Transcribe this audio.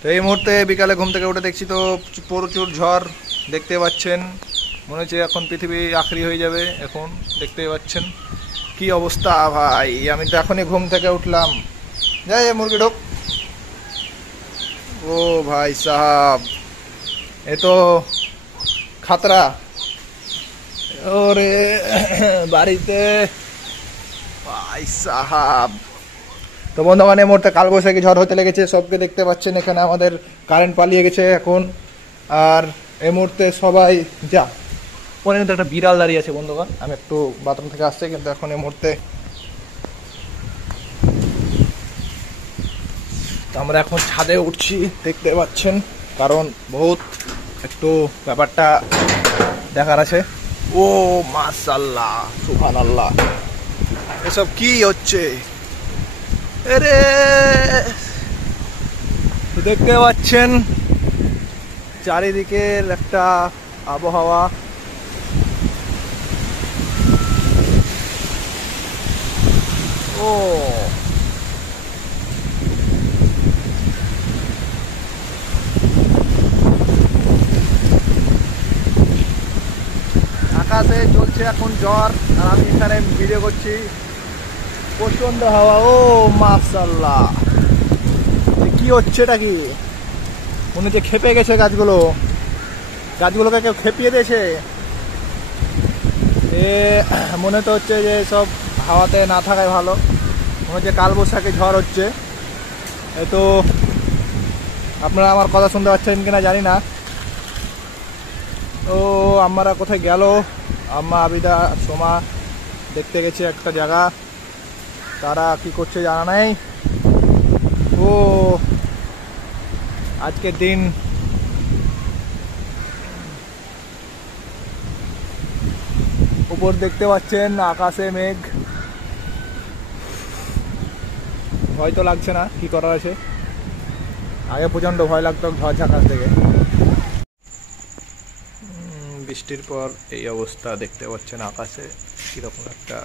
তো এই মুহূর্তে বিকালে ঘুম থেকে উঠে দেখছি তো প্রচুর ঝড় দেখতে পাচ্ছেন। মনে হচ্ছে এখন পৃথিবী আখরি হয়ে যাবে। এখন দেখতে পাচ্ছেন কি অবস্থা ভাই। আমি তো এখনই ঘুম থেকে উঠলাম। যাই মুরগি ঢোক। ও ভাই সাহাব, এ তো খাতরা। ওরে বাড়িতে ভাই সাহাব। তো বন্ধুগণ, এই মুহূর্তে কালবৈশাখী ঝড় হতে লেগেছে। সবকে দেখতে পাচ্ছেন এখানে আমাদের কারেন্ট পালিয়ে গেছে এখন। আর এই মুহূর্তে সবাই যা ওখানে কিন্তু একটা বিড়াল দাঁড়িয়ে আছে বন্ধুগণ। আমি একটু বাথরুম থেকে আসছি, কিন্তু এখন এই মুহূর্তে আমরা এখন ছাদে উঠছি, দেখতে পাচ্ছেন, কারণ বহুত একটু ব্যাপারটা দেখার আছে। ও মাশাআল্লাহ, সুবহানাল্লাহ, এসব কি হচ্ছে? আরে দেখতে পাচ্ছেন চারিদিকের একটা আবহাওয়া। ও আকাশে চলছে এখন ঝড়, আর আমি এখানে ভিডিও করছি। প্রচন্ড হাওয়া। ও মাশাআল্লাহ, কি হচ্ছে এটা? কি মনে হচ্ছে খেপে গেছে গাছগুলোকে কেউ খেপিয়ে দিয়েছে। এ মনে তো হচ্ছে যে সব হাওয়াতে না থাকাই ভালো। মনে হচ্ছে কালবৈশাখী ঝড় হচ্ছে। তো আপনারা আমার কথা শুনতে পাচ্ছেন কিনা জানি না। তো আমরা কোথায় গেল? আম্মা, আবিদা, সোমা দেখতে গেছে একটা জায়গা। তারা কি করছে জানা নাই। ও আজকের দিন উপর দেখতে পাচ্ছেন আকাশে মেঘ। ভয় তো লাগছে না, কি করার আছে। আগে প্রচন্ড ভয় লাগতো ঝড় ঝাঁকাশ থেকে। বৃষ্টির পর এই অবস্থা দেখতে পাচ্ছেন আকাশে কিরকম একটা